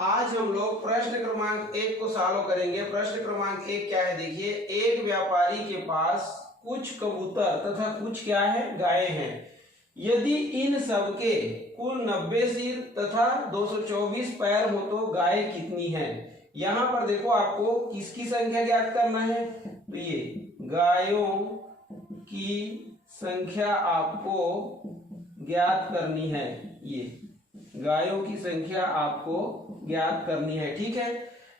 आज हम लोग प्रश्न क्रमांक 1 को सॉल्व करेंगे। प्रश्न क्रमांक 1 क्या है देखिए, एक व्यापारी के पास कुछ कबूतर तथा कुछ क्या है गायें हैं। यदि इन सब के कुल 90 सिर तथा 224 पैर हो तो गायें कितनी हैं। यहाँ पर देखो आपको किसकी संख्या ज्ञात करना है, तो ये गायों की संख्या आपको ज्ञात करनी है। ये गायों की संख्या आपको ज्ञात करनी है, ठीक है।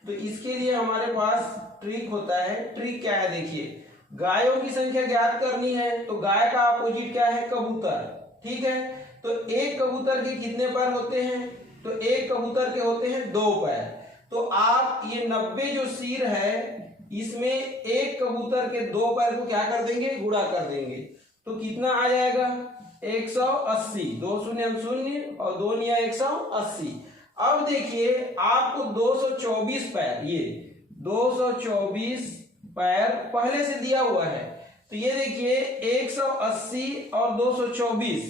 तो इसके लिए हमारे पास ट्रिक होता है। ट्रिक क्या है देखिए, गायों की संख्या ज्ञात करनी है तो गाय का अपोजिट क्या है, कबूतर, ठीक है। तो एक कबूतर के कितने पैर होते हैं, तो एक कबूतर के होते हैं 2 पैर। तो आप ये 90 जो सिर है इसमें एक कबूतर के 2 पैर को क्या कर देंगे, गुणा कर देंगे। तो कितना आ जाएगा 180, 2 शून्य शून्य और 2 निया 180। अब देखिए आपको 224 पैर, ये 224 पैर पहले से दिया हुआ है। तो ये देखिए 180 और 224,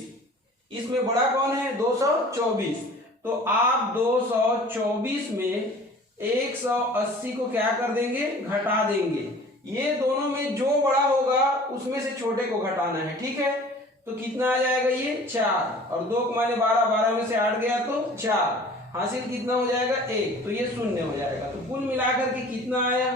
इसमें बड़ा कौन है, 224। तो आप 224 में 180 को क्या कर देंगे, घटा देंगे। ये दोनों में जो बड़ा होगा उसमें से छोटे को घटाना है, ठीक है। तो कितना आ जाएगा, ये 4 और 2 माने 12, 12 में से 8 गया तो 4, हासिल कितना हो जाएगा 1, तो ये शून्य हो जाएगा। तो कुल मिलाकर के कितना आया,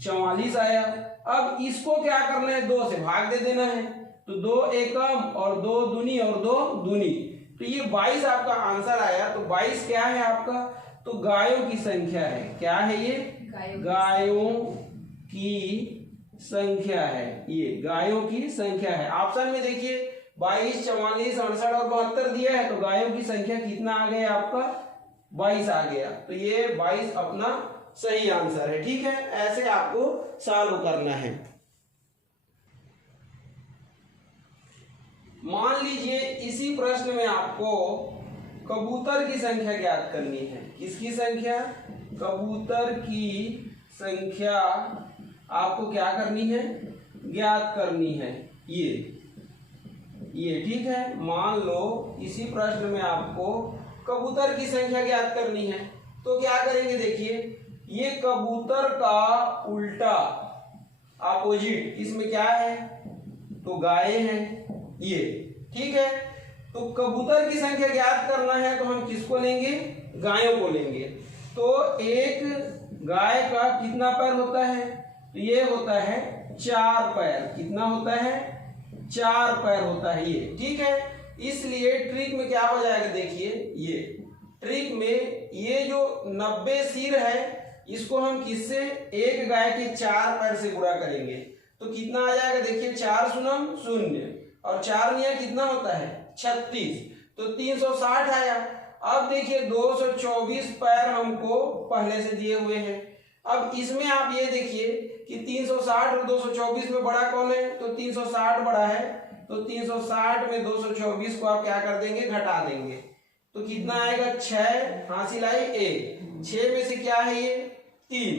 44 आया। अब इसको क्या करना है, 2 से भाग दे देना है। तो 2 एकम और 2 दूनी और 2 दूनी, तो ये 22 आपका आंसर आया। तो 22 क्या है आपका, तो गायों की संख्या है। क्या है ये, गायों की संख्या है। ये गायों की संख्या है। ऑप्शन में देखिए 22, 44, 68 और 72 दिया है। तो गायों की संख्या कितना आ गया आपका, 22 आ गया। तो ये 22 अपना सही आंसर है, ठीक है। ऐसे आपको सॉल्व करना है। मान लीजिए इसी प्रश्न में आपको कबूतर की संख्या ज्ञात करनी है। किसकी संख्या, कबूतर की संख्या आपको क्या करनी है, ज्ञात करनी है। ये ठीक है। मान लो इसी प्रश्न में आपको कबूतर की संख्या ज्ञात करनी है। तो क्या करेंगे देखिए, ये कबूतर का उल्टा अपोजिट इसमें क्या है, तो गायें हैं, ये ठीक है। तो कबूतर की संख्या ज्ञात करना है तो हम किसको लेंगे, गायों को लेंगे। तो एक गाय का कितना पैर होता है, तो ये होता है 4 पैर। कितना होता है, 4 पैर होता है ये, ठीक है। इसलिए ट्रिक में क्या हो जाएगा देखिए, ये ट्रिक में ये जो 90 सिर है इसको हम किससे, एक गाय के 4 पैर से गुणा करेंगे। तो कितना आ जाएगा देखिए, 4 शून्य शून्य और 4 निया कितना होता है 36, तो 360 आया। अब देखिए 224 पैर हमको पहले से दिए हुए हैं। अब इसमें आप ये देखिए कि 360 और 224 में बड़ा कौन है, तो 360 बड़ा है। तो 360 में 224 को आप क्या कर देंगे, घटा देंगे। तो कितना आएगा, 6 हासिल आई 1, 6 में से क्या है ये 3,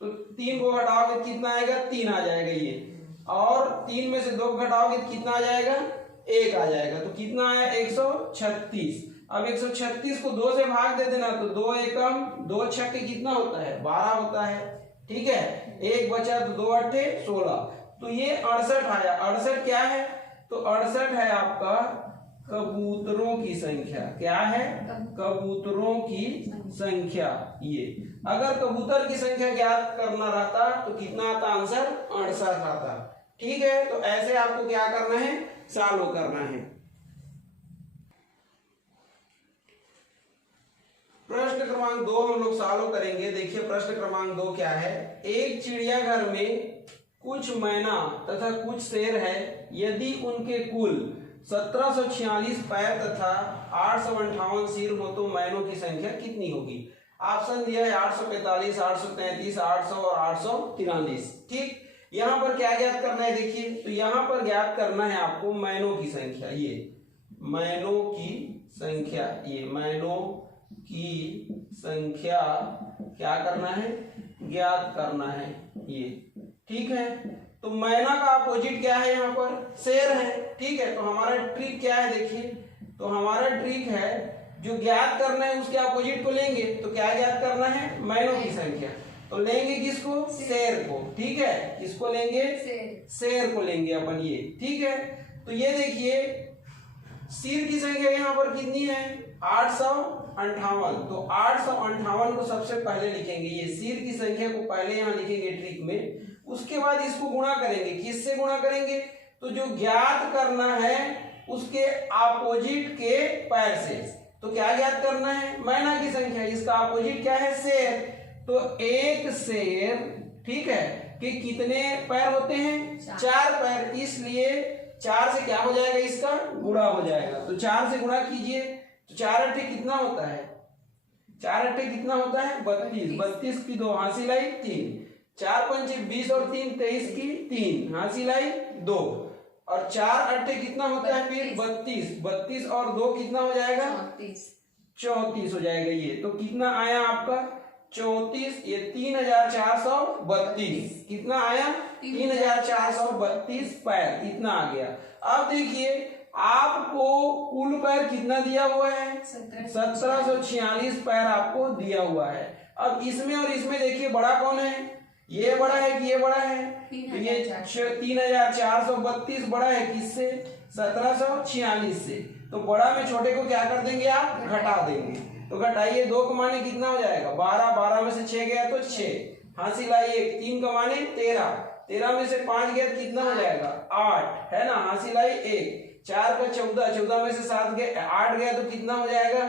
तो 3 को घटाओगे कितना आएगा, 3 आ जाएगा ये। और 3 में से 2 घटाओगे कितना आ जाएगा, 1 आ जाएगा। तो कितना आया 136। अब 136 को 2 से भाग दे देना, तो 2 एकम 2 छक्के कितना होता है, 12 होता है, ठीक है। 1 बचा तो 2 अट्ठे 16, तो ये 68 आया। 68 क्या है, तो 68 है आपका कबूतरों की संख्या। क्या है, कबूतरों की संख्या। ये अगर कबूतर की संख्या ज्ञात करना रहता तो कितना आता आंसर, 68 आता, ठीक है। तो ऐसे आपको क्या करना है, सॉल्व करना है। प्रश्न क्रमांक 2 हम लोग सॉल्व करेंगे। देखिए प्रश्न क्रमांक 2 क्या है, एक चिड़ियाघर में कुछ मैना तथा कुछ शेर है। यदि उनके कुल 1746 पैर तथा 858 सिर हो तो मैनों की संख्या कितनी होगी। ऑप्शन दिया है 845, 833, 800 और 843, ठीक। यहाँ पर क्या ज्ञात करना है देखिए, तो यहाँ पर ज्ञात करना है आपको मैनों की संख्या। ये मैनों की संख्या, ये मैनों की संख्या क्या करना है, ज्ञात करना है, ये ठीक है। तो मैना का अपोजिट क्या है, यहाँ पर शेर है, ठीक है। तो हमारा ट्रिक क्या है देखिए, तो हमारा ट्रिक है जो ज्ञात करना है उसके अपोजिट को लेंगे। तो क्या ज्ञात करना है? महीनों की संख्या। तो लेंगे किसको? शेर को। ठीक है, किसको लेंगे? शेर को लेंगे अपन ये। ठीक है, तो ये देखिए सिर की संख्या यहाँ पर कितनी है? 858। तो 858 को सबसे पहले लिखेंगे, ये सिर की संख्या को पहले यहाँ लिखेंगे ट्रिक में। उसके बाद इसको गुणा करेंगे। किससे गुणा करेंगे? तो जो ज्ञात करना है उसके अपोजिट के पैर से। तो क्या ज्ञात करना है? महीना की संख्या। इसका अपोजिट क्या है? शेर। तो एक शेर, ठीक है, कि कितने पैर होते हैं? 4 पैर। इसलिए 4 से क्या हो जाएगा? इसका गुणा हो जाएगा। तो 4 से गुणा कीजिए। तो 4 अट्ठे कितना होता है? 4 अट्ठे कितना होता है? 32। 32 की 2 हासिल आई 3। 4 पंचे 20 और 3 23 की 3 हासिल आई 2। और 4 अट्ठे कितना होता है फिर? 32। 32 और 2 कितना हो जाएगा? 34 हो जाएगा ये। तो कितना आया आपका? 34। ये 3432। कितना आया? 3432 पैर, इतना आ गया। अब देखिए आपको कुल पैर कितना दिया हुआ है? 1746 पैर आपको दिया हुआ है। अब इसमें और इसमें देखिए बड़ा कौन है? ये बड़ा है कि ये बड़ा है? तो ये 3432 बड़ा है किससे? 1746 से। तो बड़ा में छोटे को क्या कर देंगे आप? घटा देंगे। तो घटाइए, 2 कमाने कितना हो जाएगा? 12। 12 में से 6 गया तो 6 हासिल आई 1। 3 कमाने 13। 13 में से 5 गया तो कितना हो जाएगा? 8, है ना, हासिल आई 1। 4 का 14। 14 में से 7 गया 8 गया तो कितना हो जाएगा?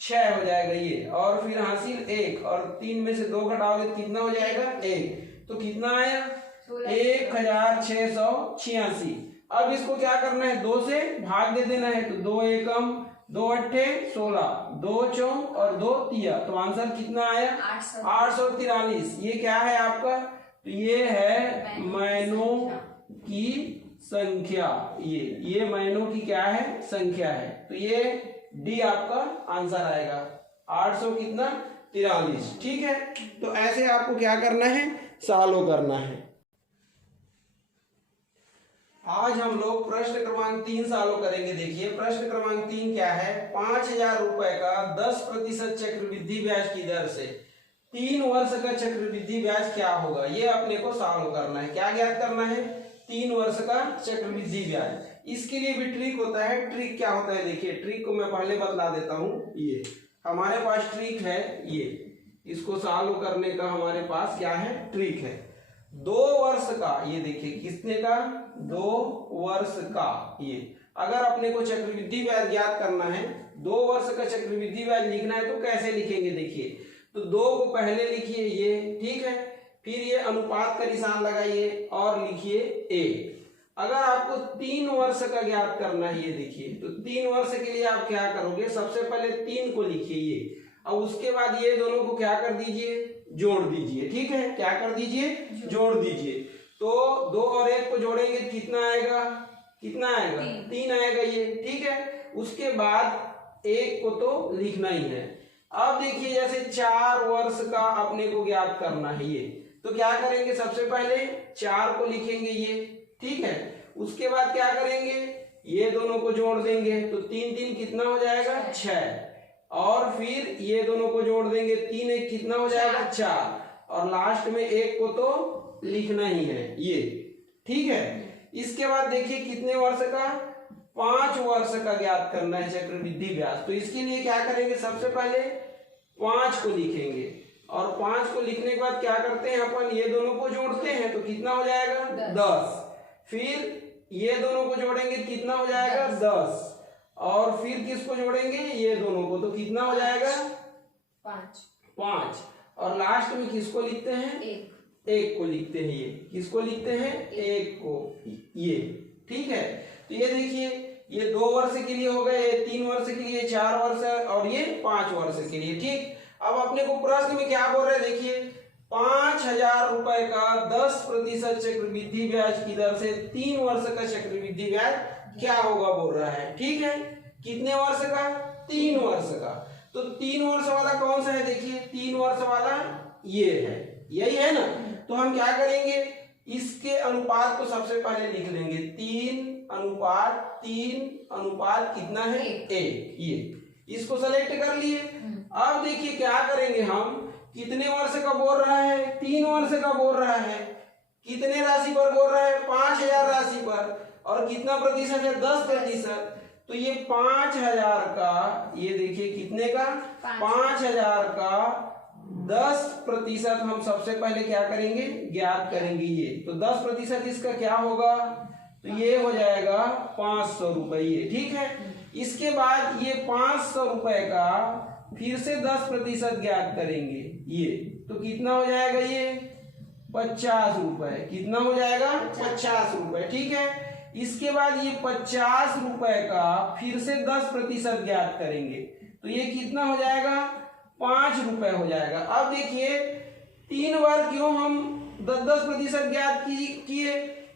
6 हो जाएगा ये। और फिर हासिल 1। और 3 में से 2 घटाओगे तो कितना हो जाएगा? 1। तो कितना आया? 1686। अब इसको क्या करना है? 2 से भाग दे देना है। तो 2 एकम 2 अट्ठे 16, 2 चौक और 2 तिया। तो आंसर कितना आया? 843। ये क्या है आपका? तो ये है महीनों की संख्या। ये महीनों की क्या है? संख्या है। तो ये डी आपका आंसर आएगा। 800 कितना? 43। ठीक है, तो ऐसे आपको क्या करना है? सॉल्व करना है। आज हम लोग प्रश्न क्रमांक 3 सॉल्व करेंगे। देखिए प्रश्न क्रमांक 3 क्या है? 5000 रुपए का 10% चक्रवृद्धि ब्याज की दर से 3 वर्ष का चक्रवृद्धि ब्याज क्या होगा? ये अपने को सॉल्व करना है। क्या ज्ञात करना है? 3 वर्ष का चक्रवृद्धि ब्याज। इसके लिए भी ट्रिक होता है। ट्रिक क्या होता है? देखिए ट्रिक को मैं पहले बतला देता हूँ। ये हमारे पास ट्रिक है, ये इसको सॉल्व करने का हमारे पास क्या है? ट्रिक है। 2 वर्ष का, ये देखिए किसने का? 2 वर्ष का। ये अगर अपने को चक्रवृद्धि ब्याज ज्ञात करना है, 2 वर्ष का चक्रवृद्धि ब्याज लिखना है तो कैसे लिखेंगे? देखिए तो 2 को पहले लिखिए ये, ठीक है, फिर ये अनुपात का निशान लगाइए और लिखिए a। अगर आपको 3 वर्ष का ज्ञात करना है, ये देखिए, तो 3 वर्ष के लिए आप क्या करोगे? सबसे पहले 3 को लिखिए ये, और उसके बाद ये दोनों को क्या कर दीजिए? जोड़ दीजिए। ठीक है, क्या कर दीजिए? जोड़ दीजिए। तो 2 और 1 को जोड़ेंगे कितना आएगा? कितना आएगा? 3 आएगा ये। ठीक है, उसके बाद 1 को तो लिखना ही है। अब देखिए जैसे 4 वर्ष का अपने को ज्ञात करना है ये, तो क्या करेंगे? सबसे पहले 4 को लिखेंगे ये, ठीक है, उसके बाद क्या करेंगे? ये दोनों को जोड़ देंगे। तो 3 3 कितना हो जाएगा? 6। और फिर ये दोनों को जोड़ देंगे, 3 1 कितना हो जाएगा? 4। और लास्ट में 1 को तो लिखना ही है ये। ठीक है, इसके बाद देखिए कितने वर्ष का? 5 वर्ष का ज्ञात करना है चक्रवृद्धि ब्याज। तो इसके लिए क्या करेंगे? सबसे पहले 5 को लिखेंगे, और 5 को लिखने के बाद क्या करते हैं अपन? ये दोनों को जोड़ते हैं। तो कितना हो जाएगा? 10। फिर ये दोनों को जोड़ेंगे, कितना हो जाएगा? 10। और फिर किसको जोड़ेंगे? ये दोनों को। तो कितना हो जाएगा? 5। और लास्ट में किसको लिखते हैं? 1 को लिखते हैं। ये किसको लिखते हैं? 1 को, ये। ठीक है, तो ये देखिए ये 2 वर्ष के लिए हो गए, 3 वर्ष के लिए, 4 वर्ष और ये 5 वर्ष के लिए। ठीक, अब अपने को प्रश्न में क्या बोल रहे हैं? देखिए 5000 रुपए का 10% चक्रवृद्धि ब्याज की दर से 3 वर्ष का चक्रवृद्धि ब्याज क्या होगा बोल रहा है। ठीक है, कितने वर्ष का? 3 वर्ष का। तो 3 वर्ष वाला कौन सा है? देखिए 3 वर्ष वाला ये है, यही है ना। तो हम क्या करेंगे? इसके अनुपात को सबसे पहले लिख लेंगे। 3 अनुपात 3 अनुपात कितना है? 1। इसको सेलेक्ट कर लिए। अब देखिए क्या करेंगे हम, कितने वर्ष का बोल रहा है, 3 वर्ष का बोल रहा है, कितने राशि पर बोल रहा है, 5000 राशि पर, और कितना प्रतिशत है, 10%। तो ये 5000 का, ये देखिए कितने का, 5000 का 10% हम सबसे पहले क्या करेंगे, ज्ञात करेंगे ये। तो 10% इसका क्या होगा, तो ये हो जाएगा 500 रुपये, ठीक है। इसके बाद ये 500 रुपए का फिर से 10% ज्ञात करेंगे ये, तो कितना हो जाएगा ये, 50 रुपए। कितना हो जाएगा, 50 रुपए, ठीक है। इसके बाद ये 50 रुपए का फिर से 10% ज्ञात करेंगे, तो ये कितना हो जाएगा, 5 रुपए हो जाएगा। अब देखिए 3 बार क्यों हम 10% ज्ञात किए,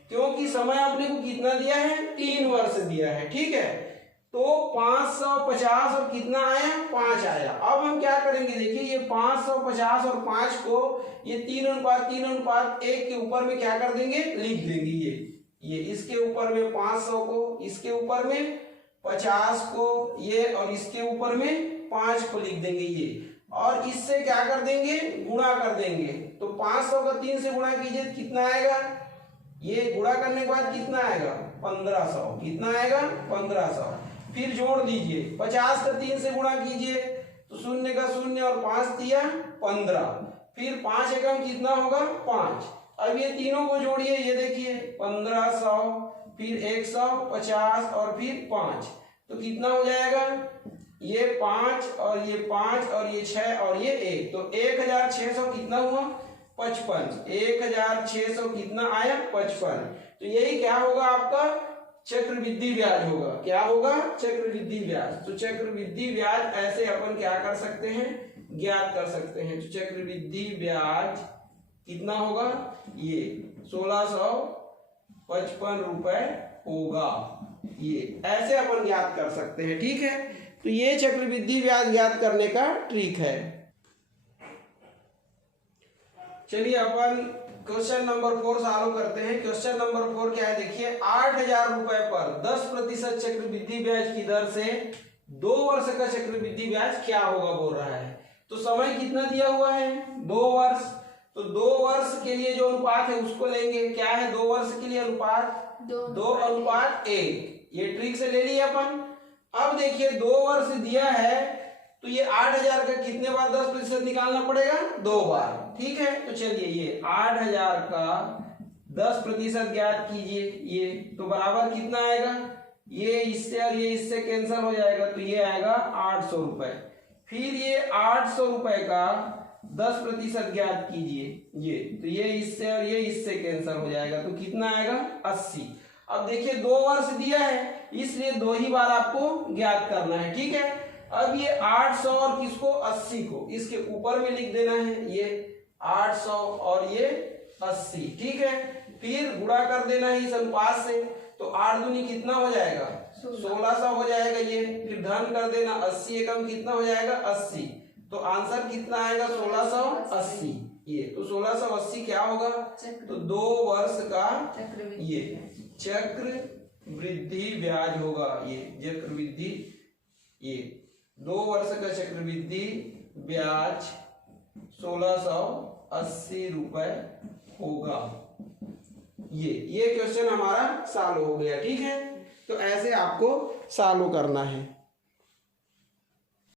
क्योंकि समय आपने को कितना दिया है, 3 वर्ष दिया है, ठीक है। तो 550 और कितना आया, 5 आया। अब हम क्या करेंगे, देखिए ये 550 और 5 को ये 3:1 के ऊपर में क्या कर देंगे, लिख देंगे। ये इसके ऊपर में 500 को, इसके ऊपर में 50 को, ये और इसके ऊपर में 5 को लिख देंगे ये, और इससे क्या कर देंगे, गुणा कर देंगे। तो 500 का 3 से गुणा कीजिए, कितना आएगा, ये गुणा करने के बाद कितना आएगा, 1500। कितना आएगा, 1500। फिर जोड़ दीजिए, 50 का 3 से गुणा कीजिए, तो 0 का 0 और 5 दिया 15। फिर 5 एकम कितना होगा, 5। अब ये तीनों को जोड़िए, ये देखिए 1500, फिर 150 और फिर 5, तो कितना हो जाएगा, ये 5 और ये 5 और ये 6 और ये 1, तो 1600 कितना हुआ, 55। 1600 कितना आया, 55। तो यही क्या होगा, आपका चक्रवृद्धि ब्याज होगा। क्या होगा, चक्रवृद्धि ब्याज। तो चक्रवृद्धि ब्याज ऐसे अपन क्या कर सकते हैं, ज्ञात कर सकते हैं। तो चक्रवृद्धि ब्याज कितना होगा, ये 1655 रुपए होगा। ये ऐसे अपन ज्ञात कर सकते हैं, ठीक है। तो ये चक्रवृद्धि ब्याज ज्ञात करने का ट्रिक है। चलिए अपन क्वेश्चन नंबर 4 सॉल्व करते हैं। क्वेश्चन नंबर 4 क्या है, देखिए 8000 रुपए पर 10% चक्रवृद्धि ब्याज की दर से 2 वर्ष का चक्रवृद्धि ब्याज क्या होगा बोल रहा है। तो समय कितना दिया हुआ है, 2 वर्ष। तो 2 वर्ष के लिए जो अनुपात है उसको लेंगे। क्या है 2 वर्ष के लिए अनुपात, 2:1। ये ट्रिक से ले लिए अपन। अब देखिए 2 वर्ष दिया है, तो ये 8000 का कितने बार 10% निकालना पड़ेगा, 2 बार, ठीक है। तो चलिए ये 8000 का 10% ज्ञात कीजिए, ये तो बराबर कितना आएगा, ये इससे और ये इससे कैंसिल हो जाएगा, तो ये आएगा 800 रुपए। फिर ये 800 रुपए का 10% ज्ञात कीजिए, ये तो ये इससे और ये इससे कैंसिल हो जाएगा, तो कितना आएगा, 80। अब देखिए 2 वर्ष दिया है, इसलिए 2 ही बार आपको ज्ञात करना है, ठीक है। अब ये 800 और किसको, 80 को इसके ऊपर में लिख देना है, ये 800 और ये 80, ठीक है। फिर गुणा कर देना है इस अनुपात से, तो 8 दूनी कितना हो जाएगा, 1600 हो जाएगा ये। फिर धन कर देना, 80 एकम कितना हो जाएगा, 80। तो आंसर कितना आएगा, 1680। ये तो 1680 क्या होगा, तो 2 वर्ष का ये चक्रवृद्धि ब्याज होगा। ये चक्रवृद्धि, ये 2 वर्ष का चक्रवृद्धि ब्याज 1680 रुपए होगा। ये क्वेश्चन हमारा सॉल्व हो गया, ठीक है। तो ऐसे आपको सॉल्व करना है।